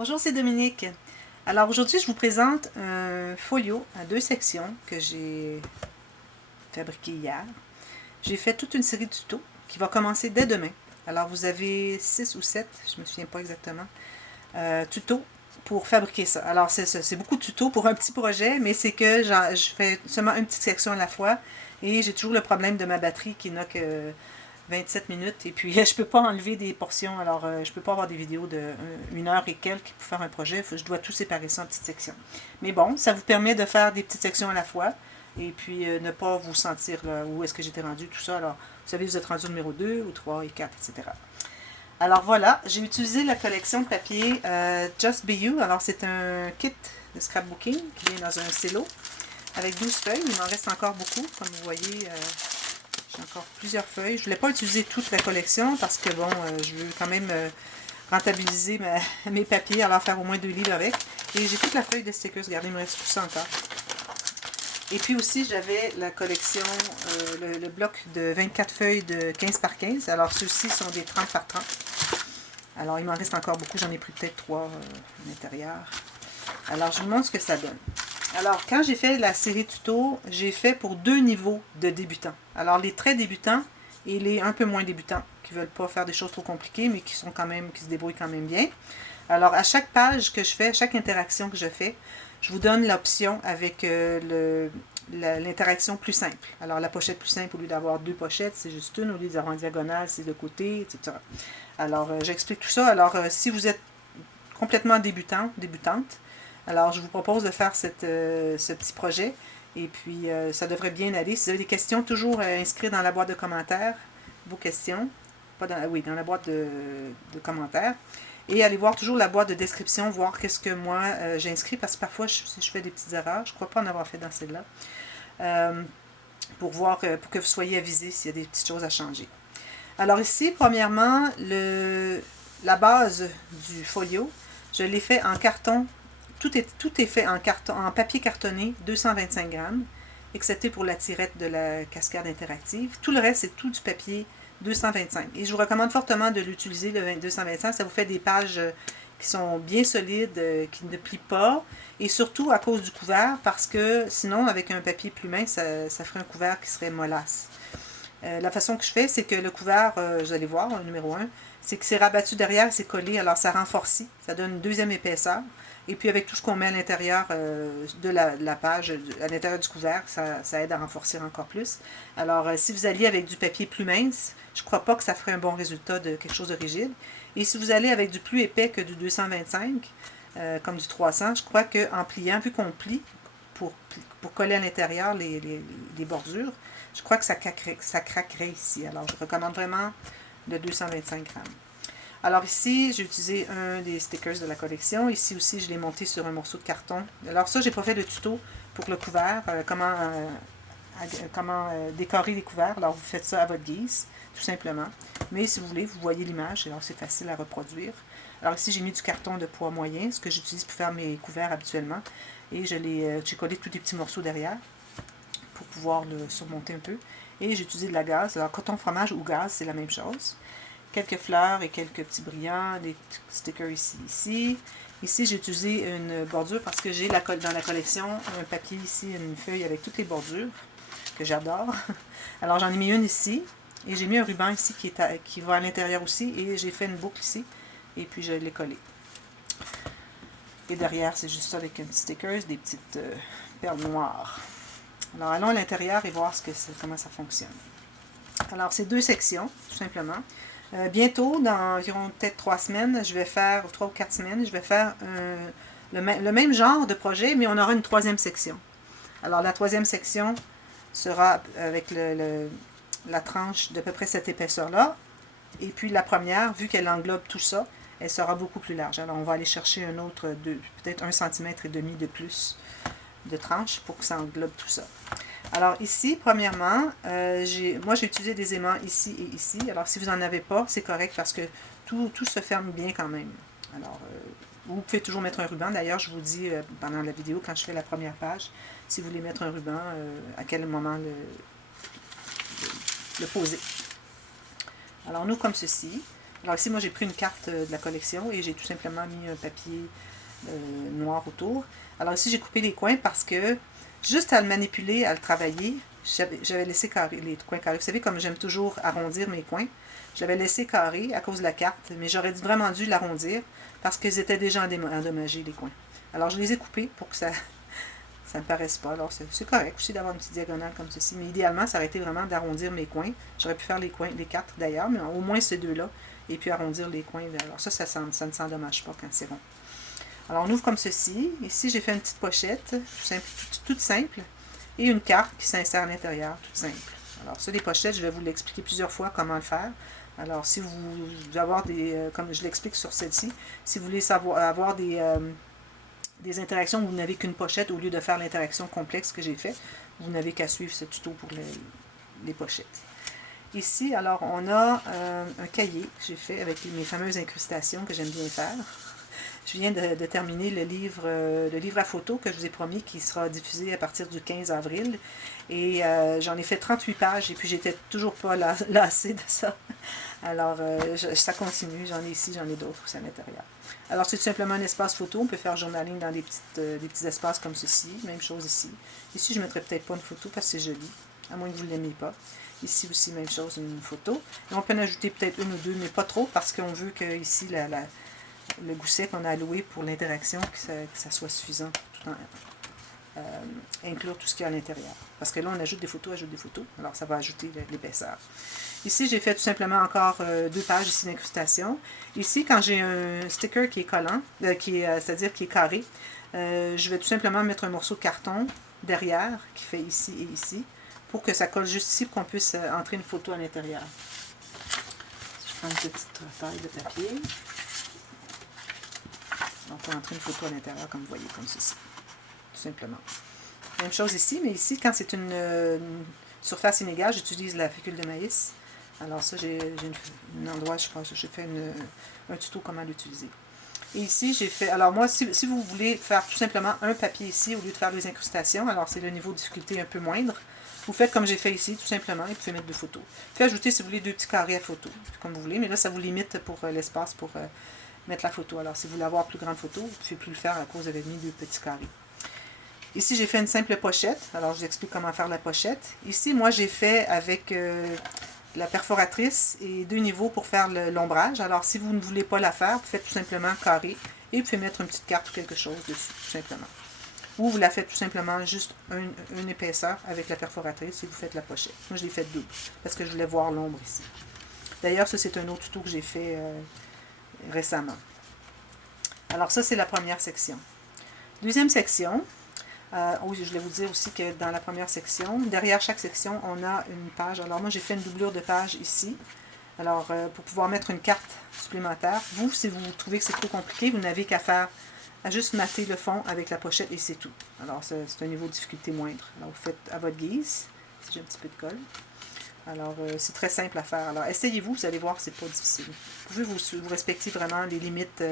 Bonjour, c'est Dominique. Alors aujourd'hui, je vous présente un folio à 2 sections que j'ai fabriqué hier. J'ai fait toute une série de tutos qui va commencer dès demain. Alors vous avez 6 ou 7, je ne me souviens pas exactement, tutos pour fabriquer ça. Alors c'est beaucoup de tutos pour un petit projet, mais c'est que je fais seulement une petite section à la fois et j'ai toujours le problème de ma batterie qui n'a que 27 minutes et puis je peux pas enlever des portions, alors je peux pas avoir des vidéos de 1 heure et quelques pour faire un projet, je dois tout séparer ça en petites sections. Mais bon, ça vous permet de faire des petites sections à la fois et puis ne pas vous sentir là, où est-ce que j'étais rendu, tout ça. Alors, vous savez, vous êtes rendu au numéro 2 ou 3 et 4, etc. Alors voilà, j'ai utilisé la collection de papier Just Be You. Alors c'est un kit de scrapbooking qui vient dans un cello avec 12 feuilles. Il m'en reste encore beaucoup, comme vous voyez. J'ai encore plusieurs feuilles. Je ne voulais pas utiliser toute la collection parce que bon, je veux quand même rentabiliser mes papiers, alors faire au moins 2 livres avec. Et j'ai toute la feuille de stickers. Regardez, il me reste tout ça encore. Et puis aussi, j'avais la collection, le bloc de 24 feuilles de 15 par 15. Alors ceux-ci sont des 30 par 30. Alors il m'en reste encore beaucoup. J'en ai pris peut-être 3 à l'intérieur. Alors je vous montre ce que ça donne. Alors, quand j'ai fait la série tuto, j'ai fait pour 2 niveaux de débutants. Alors, les très débutants et les un peu moins débutants, qui ne veulent pas faire des choses trop compliquées, mais qui se débrouillent quand même bien. Alors, à chaque page que je fais, à chaque interaction que je fais, je vous donne l'option avec l'interaction plus simple. Alors, la pochette plus simple, au lieu d'avoir 2 pochettes, c'est juste une. Au lieu d'avoir en diagonale, c'est de côté, etc. Alors, j'explique tout ça. Alors, si vous êtes complètement débutante, alors, je vous propose de faire ce petit projet. Et puis, ça devrait bien aller. Si vous avez des questions, toujours inscrire dans la boîte de commentaires vos questions. Pas dans, oui, dans la boîte de commentaires. Et allez voir toujours la boîte de description, voir qu'est-ce que moi j'ai inscrit. Parce que parfois, je fais des petites erreurs. Je ne crois pas en avoir fait dans celle-là. Pour voir, pour que vous soyez avisés s'il y a des petites choses à changer. Alors ici, premièrement, la base du folio, je l'ai fait en carton. Tout est fait en papier cartonné, 225 grammes, excepté pour la tirette de la cascade interactive. Tout le reste, c'est tout du papier 225. Et je vous recommande fortement de l'utiliser, le 225. Ça vous fait des pages qui sont bien solides, qui ne plient pas. Et surtout à cause du couvert, parce que sinon, avec un papier plus mince, ça ferait un couvert qui serait mollasse. La façon que je fais, c'est que le couvert, vous allez voir, numéro 1, c'est que c'est rabattu derrière, c'est collé, alors ça renforcit, ça donne une deuxième épaisseur. Et puis avec tout ce qu'on met à l'intérieur de la page, à l'intérieur du couvert, ça aide à renforcer encore plus. Alors si vous alliez avec du papier plus mince, je ne crois pas que ça ferait un bon résultat de quelque chose de rigide. Et si vous allez avec du plus épais que du 225, comme du 300, je crois qu'en pliant, vu qu'on plie pour coller à l'intérieur les bordures, je crois que ça craquerait ici. Alors je recommande vraiment le 225 grammes. Alors ici, j'ai utilisé un des stickers de la collection. Ici aussi, je l'ai monté sur un morceau de carton. Alors ça, j'ai pas fait le tuto pour le couvert, comment décorer les couverts. Alors vous faites ça à votre guise, tout simplement. Mais si vous voulez, vous voyez l'image, alors c'est facile à reproduire. Alors ici, j'ai mis du carton de poids moyen, ce que j'utilise pour faire mes couverts habituellement. Et j'ai collé tous des petits morceaux derrière pour pouvoir le surmonter un peu. Et j'ai utilisé de la gaze. Alors coton fromage ou gaze, c'est la même chose. Quelques fleurs et quelques petits brillants, des stickers ici. Ici, j'ai utilisé une bordure parce que j'ai dans la collection un papier ici, une feuille avec toutes les bordures que j'adore. Alors, j'en ai mis une ici et j'ai mis un ruban ici qui va à l'intérieur aussi et j'ai fait une boucle ici et puis je l'ai collé. Et derrière, c'est juste ça avec un petit stickers, des petites perles noires. Alors, allons à l'intérieur et voir comment ça fonctionne. Alors, c'est 2 sections, tout simplement. Bientôt, dans environ peut-être 3 semaines, je vais faire, 3 ou 4 semaines, je vais faire le même genre de projet, mais on aura une 3e section. Alors, la 3e section sera avec la tranche d'à peu près cette épaisseur-là. Et puis, la première, vu qu'elle englobe tout ça, elle sera beaucoup plus large. Alors, on va aller chercher un autre, peut-être 1,5 cm de plus de tranche pour que ça englobe tout ça. Alors ici, premièrement, moi j'ai utilisé des aimants ici et ici. Alors si vous n'en avez pas, c'est correct parce que tout se ferme bien quand même. Alors, vous pouvez toujours mettre un ruban. D'ailleurs, je vous dis pendant la vidéo, quand je fais la première page, si vous voulez mettre un ruban, à quel moment le poser. Alors nous, comme ceci. Alors ici, moi, j'ai pris une carte de la collection et j'ai tout simplement mis un papier noir autour. Alors ici, j'ai coupé les coins parce que, juste à le manipuler, à le travailler, j'avais laissé carré, les coins carrés. Vous savez, comme j'aime toujours arrondir mes coins, je l'avais laissé carré à cause de la carte, mais j'aurais vraiment dû l'arrondir parce qu'ils étaient déjà endommagés, les coins. Alors, je les ai coupés pour que ça ne me paraisse pas. Alors, c'est correct aussi d'avoir une petite diagonale comme ceci. Mais idéalement, ça aurait été vraiment d'arrondir mes coins. J'aurais pu faire les coins, les quatre d'ailleurs, mais au moins ces deux-là. Et puis arrondir les coins. Alors ça ne s'endommage pas quand c'est rond. Alors, on ouvre comme ceci. Ici, j'ai fait une petite pochette, toute simple. Et une carte qui s'insère à l'intérieur, toute simple. Alors, ça, les pochettes, je vais vous l'expliquer plusieurs fois comment le faire. Alors, si vous voulez avoir comme je l'explique sur celle-ci, si vous voulez avoir des interactions où vous n'avez qu'une pochette au lieu de faire l'interaction complexe que j'ai fait, vous n'avez qu'à suivre ce tuto pour les pochettes. Ici, alors, on a un cahier que j'ai fait avec mes fameuses incrustations que j'aime bien faire. Je viens de terminer le livre à photo que je vous ai promis qui sera diffusé à partir du 15 avril. Et j'en ai fait 38 pages et puis j'étais toujours pas lassée de ça. Alors, ça continue. J'en ai ici, j'en ai d'autres aussi à l'intérieur. Alors, c'est tout simplement un espace photo. On peut faire journaling dans des petits espaces comme ceci. Même chose ici. Ici, je ne mettrai peut-être pas une photo parce que c'est joli, à moins que vous ne l'aimiez pas. Ici aussi, même chose, une photo. Et on peut en ajouter peut-être une ou deux, mais pas trop parce qu'on veut que ici, le gousset qu'on a alloué pour l'interaction, que ça soit suffisant tout en inclure tout ce qu'il y a à l'intérieur. Parce que là, on ajoute des photos, alors ça va ajouter l'épaisseur. Ici, j'ai fait tout simplement encore 2 pages ici d'incrustation. Ici, quand j'ai un sticker qui est collant, c'est-à-dire qui est carré, je vais tout simplement mettre un morceau de carton derrière, qui fait ici et ici, pour que ça colle juste ici, pour qu'on puisse entrer une photo à l'intérieur. Je prends une petite taille de papier. On peut entrer une photo à l'intérieur, comme vous voyez, comme ceci. Tout simplement. Même chose ici, mais ici, quand c'est une surface inégale, j'utilise la fécule de maïs. Alors ça, j'ai un endroit, je pense, j'ai fait un tuto comment l'utiliser. Et ici, j'ai fait... Alors moi, si vous voulez faire tout simplement un papier ici, au lieu de faire des incrustations, alors c'est le niveau de difficulté un peu moindre, vous faites comme j'ai fait ici, tout simplement, et vous pouvez mettre 2 photos. Vous pouvez ajouter, si vous voulez, 2 petits carrés à photo, comme vous voulez, mais là, ça vous limite pour l'espace pour mettre la photo. Alors, si vous voulez avoir plus grande photo, vous ne pouvez plus le faire à cause vous avez mis 2 petits carrés. Ici, j'ai fait une simple pochette. Alors, je vous explique comment faire la pochette. Ici, moi, j'ai fait avec la perforatrice et 2 niveaux pour faire l'ombrage. Alors, si vous ne voulez pas la faire, vous faites tout simplement carré et vous pouvez mettre une petite carte ou quelque chose dessus, tout simplement. Ou vous la faites tout simplement juste une épaisseur avec la perforatrice et vous faites la pochette. Moi, je l'ai fait double parce que je voulais voir l'ombre ici. D'ailleurs, ça, c'est un autre tuto que j'ai fait récemment. Alors, ça, c'est la première section. Deuxième section. Oui, je voulais vous dire aussi que dans la première section, derrière chaque section, on a une page. Alors moi, j'ai fait une doublure de page ici. Alors, pour pouvoir mettre une carte supplémentaire, vous, si vous trouvez que c'est trop compliqué, vous n'avez qu'à faire, à juste mater le fond avec la pochette et c'est tout. Alors, c'est un niveau de difficulté moindre. Alors, vous faites à votre guise. Si j'ai un petit peu de colle. Alors, c'est très simple à faire. Alors, essayez-vous, vous allez voir, c'est pas difficile. Vous pouvez vous respecter vraiment les limites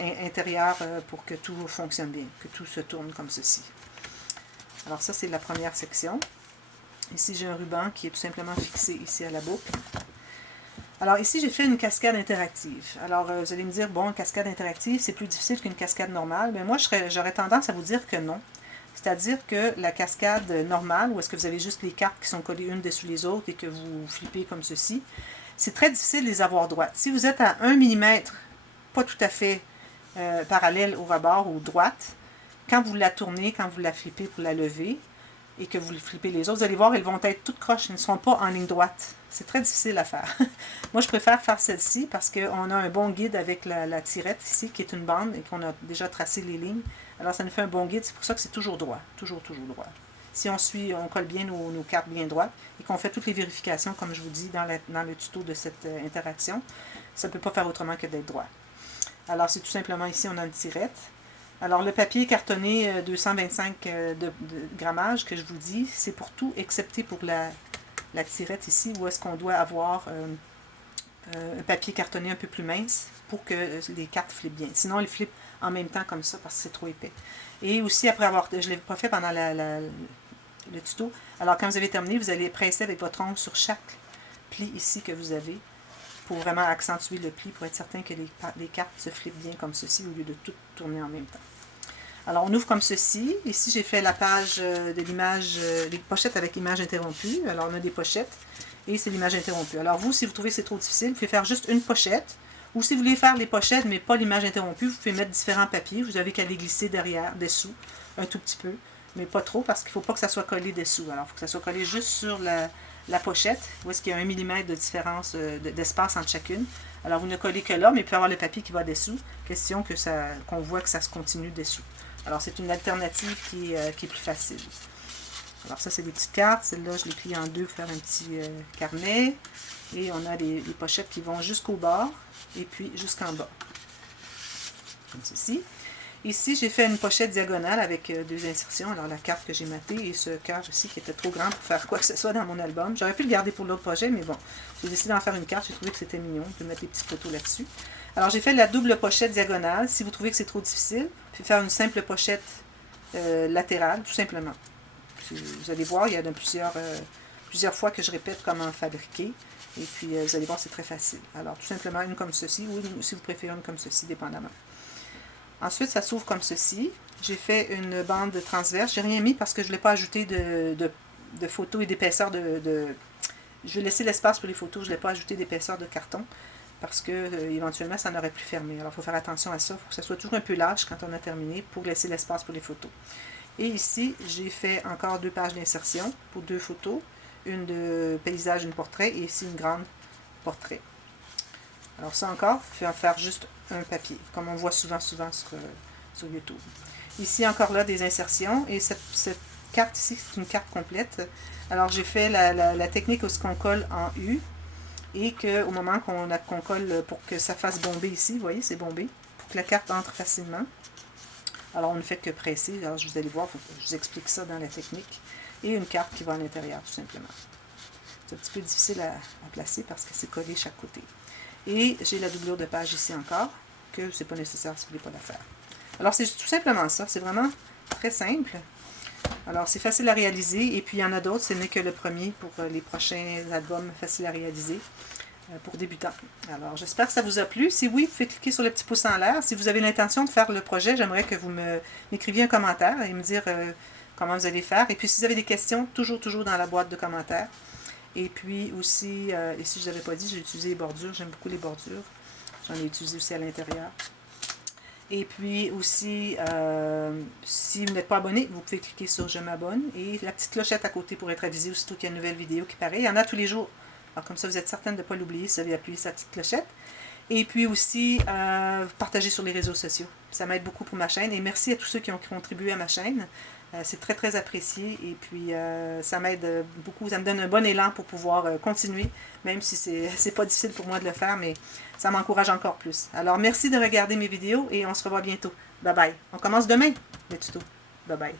intérieures pour que tout fonctionne bien, que tout se tourne comme ceci. Alors ça, c'est la première section. Ici, j'ai un ruban qui est tout simplement fixé ici à la boucle. Alors ici, j'ai fait une cascade interactive. Alors, vous allez me dire, bon, une cascade interactive, c'est plus difficile qu'une cascade normale. Mais moi, j'aurais tendance à vous dire que non. C'est-à-dire que la cascade normale, où est-ce que vous avez juste les cartes qui sont collées une dessus les autres et que vous flippez comme ceci, c'est très difficile de les avoir droites. Si vous êtes à 1 mm, pas tout à fait parallèle au rebord ou droite, quand vous la tournez, quand vous la flippez pour la lever, et que vous flippez les autres, vous allez voir, elles vont être toutes croches, elles ne seront pas en ligne droite. C'est très difficile à faire. Moi, je préfère faire celle-ci parce qu'on a un bon guide avec la tirette ici, qui est une bande, et qu'on a déjà tracé les lignes. Alors, ça nous fait un bon guide, c'est pour ça que c'est toujours droit. Toujours droit. Si on colle bien nos cartes bien droites, et qu'on fait toutes les vérifications, comme je vous dis dans le tuto de cette interaction, ça ne peut pas faire autrement que d'être droit. Alors, c'est tout simplement ici, on a une tirette. Alors, le papier cartonné 225 de grammage que je vous dis, c'est pour tout, excepté pour la tirette ici, où est-ce qu'on doit avoir un papier cartonné un peu plus mince pour que les cartes flippent bien. Sinon, elles flippent en même temps comme ça, parce que c'est trop épais. Et aussi, après avoir... Je ne l'ai pas fait pendant le tuto. Alors, quand vous avez terminé, vous allez presser avec votre ongle sur chaque pli ici que vous avez. pour vraiment accentuer le pli, pour être certain que les cartes se flippent bien comme ceci au lieu de tout tourner en même temps. Alors, on ouvre comme ceci. Ici, j'ai fait la page de l'image, les pochettes avec image interrompue. Alors, on a des pochettes et c'est l'image interrompue. Alors, vous, si vous trouvez que c'est trop difficile, vous pouvez faire juste une pochette. Ou si vous voulez faire les pochettes, mais pas l'image interrompue, vous pouvez mettre différents papiers. Vous avez qu'à les glisser derrière, dessous, un tout petit peu. Mais pas trop, parce qu'il ne faut pas que ça soit collé dessous. Alors, il faut que ça soit collé juste sur la pochette, où est-ce qu'il y a 1 mm de différence d'espace entre chacune. Alors, vous ne collez que là, mais il peut y avoir le papier qui va dessous. Question qu'on voit que ça se continue dessous. Alors, c'est une alternative qui est plus facile. Alors, ça, c'est des petites cartes. Celle-là, je l'ai pliée en deux pour faire un petit carnet. Et on a les pochettes qui vont jusqu'au bord et puis jusqu'en bas. Comme ceci. Ici, j'ai fait une pochette diagonale avec deux insertions. Alors, la carte que j'ai matée et ce cœur aussi qui était trop grand pour faire quoi que ce soit dans mon album. J'aurais pu le garder pour l'autre projet, mais bon, j'ai décidé d'en faire une carte. J'ai trouvé que c'était mignon de mettre des petites photos là-dessus. Alors, j'ai fait la double pochette diagonale. Si vous trouvez que c'est trop difficile, vous pouvez faire une simple pochette latérale, tout simplement. Puis, vous allez voir, il y a plusieurs fois que je répète comment fabriquer. Et puis, vous allez voir, c'est très facile. Alors, tout simplement, une comme ceci, ou si vous préférez une comme ceci, dépendamment. Ensuite, ça s'ouvre comme ceci. J'ai fait une bande transverse. J'ai rien mis parce que je ne voulais pas ajouter de photos et d'épaisseur Je vais laisser l'espace pour les photos. Je ne voulais pas ajouter d'épaisseur de carton parce que éventuellement, ça n'aurait plus fermé. Alors, il faut faire attention à ça. Il faut que ça soit toujours un peu lâche quand on a terminé pour laisser l'espace pour les photos. Et ici, j'ai fait encore 2 pages d'insertion pour 2 photos. Une de paysage, une portrait, et ici une grande portrait. Alors ça encore, vous pouvez en faire juste un papier, comme on voit souvent sur YouTube. Ici encore là des insertions, et cette carte ici, c'est une carte complète. Alors j'ai fait la technique où on colle en U, et qu'au moment qu'on colle pour que ça fasse bomber ici, vous voyez, c'est bombé, pour que la carte entre facilement. Alors on ne fait que presser, alors vous allez voir, je vous explique ça dans la technique. Et une carte qui va à l'intérieur, tout simplement. C'est un petit peu difficile à placer parce que c'est collé chaque côté. Et j'ai la doublure de page ici encore, que c'est pas nécessaire si vous ne voulez pas la faire. Alors, c'est tout simplement ça. C'est vraiment très simple. Alors, c'est facile à réaliser. Et puis, il y en a d'autres. Ce n'est que le premier pour les prochains albums faciles à réaliser pour débutants. Alors, j'espère que ça vous a plu. Si oui, vous pouvez cliquer sur le petit pouce en l'air. Si vous avez l'intention de faire le projet, j'aimerais que vous m'écriviez un commentaire et me dire comment vous allez faire. Et puis, si vous avez des questions, toujours dans la boîte de commentaires. Et puis aussi, ici, je ne l'avais pas dit, j'ai utilisé les bordures. J'aime beaucoup les bordures. J'en ai utilisé aussi à l'intérieur. Et puis aussi, si vous n'êtes pas abonné, vous pouvez cliquer sur « Je m'abonne » et la petite clochette à côté pour être avisé aussitôt qu'il y a une nouvelle vidéo qui paraît. Il y en a tous les jours. Alors comme ça, vous êtes certaine de ne pas l'oublier si vous avez appuyé sa petite clochette. Et puis aussi, partager sur les réseaux sociaux. Ça m'aide beaucoup pour ma chaîne. Et merci à tous ceux qui ont contribué à ma chaîne. C'est très, très apprécié. Et puis, ça m'aide beaucoup. Ça me donne un bon élan pour pouvoir continuer. Même si c'est pas difficile pour moi de le faire, mais ça m'encourage encore plus. Alors, merci de regarder mes vidéos et on se revoit bientôt. Bye bye. On commence demain, le tuto. Bye bye.